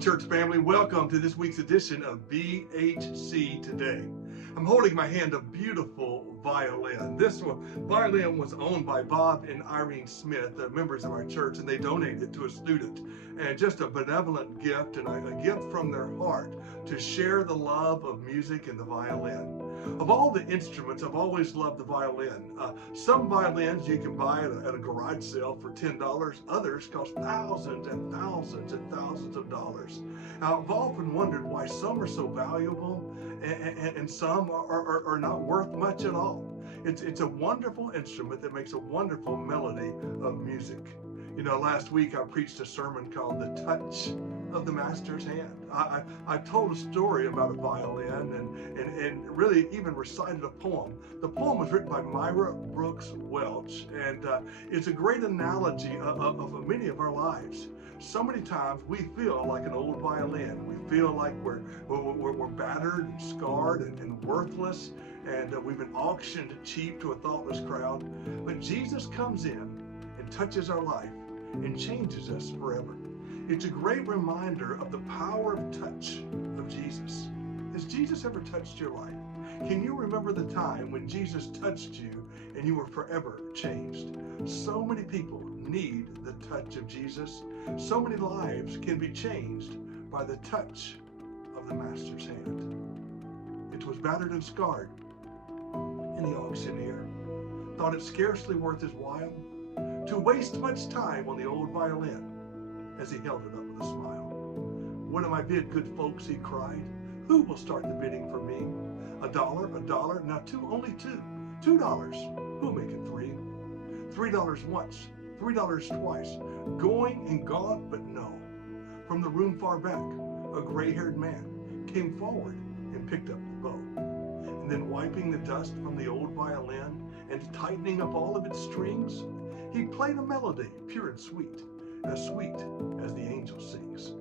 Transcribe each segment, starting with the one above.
church family. Welcome to this week's edition of BHC Today. I'm holding in my hand a beautiful violin. This violin was owned by Bob and Irene Smith, members of our church, and they donated it to a student. And just a benevolent gift and a gift from their heart to share the love of music and the violin. Of all the instruments, I've always loved the violin. Some violins you can buy at a garage sale for $10. Others cost thousands and thousands and thousands of dollars. Now, I've often wondered why some are so valuable and some are not worth much at all. It's a wonderful instrument that makes a wonderful melody of music. You know, last week I preached a sermon called The Touch of the Master's Hand. I told a story about a violin and really even recited a poem. The poem was written by Myra Brooks Welch, and it's a great analogy of many of our lives. So many times we feel like an old violin. We feel like we're battered and scarred and worthless, and we've been auctioned cheap to a thoughtless crowd. But Jesus comes in and touches our life and changes us forever. It's a great reminder of the power of touch of Jesus. Has Jesus ever touched your life? Can you remember the time when Jesus touched you and you were forever changed? So many people need the touch of Jesus. So many lives can be changed by the touch of the Master's hand. It was battered and scarred, and the auctioneer thought it scarcely worth his while to waste much time on the old violin as he held it up with a smile. "What am I bid, good folks?" he cried. "Who will start the bidding for me? $1, now only two. $2, who'll make it three? $3 once, $3 twice, going and gone, but no." From the room far back, a gray-haired man came forward and picked up the bow. And then wiping the dust from the old violin and tightening up all of its strings, he played a melody pure and sweet as the angel sings.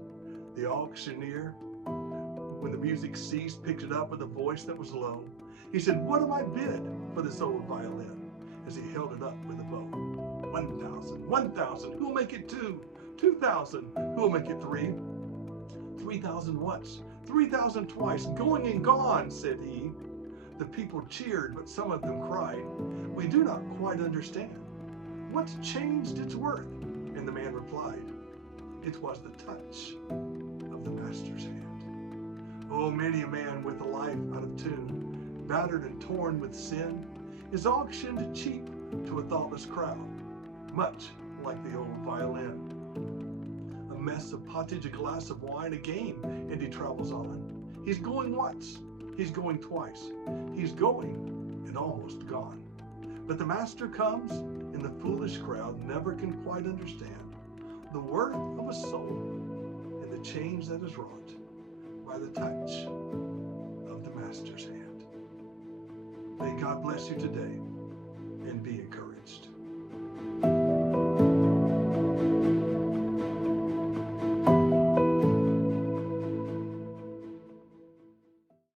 The auctioneer, when the music ceased, picked it up with a voice that was low. He said, "What am I bid for this old violin?" as he held it up with a bow. 1,000, 1,000, who'll make it two? 2,000, who'll make it three? 3,000 once, 3,000 twice, going and gone, said he. The people cheered, but some of them cried, "We do not quite understand. What's changed its worth?" And the man replied, "It was the touch of the Master's hand." Oh, many a man with a life out of tune, battered and torn with sin, is auctioned cheap to a thoughtless crowd, much like the old violin. A mess of pottage, a glass of wine, a game, and he travels on. He's going once, he's going twice, he's going and almost gone. But the Master comes, and the foolish crowd never can quite understand the worth of a soul and the change that is wrought by the touch of the Master's hand. May God bless you today.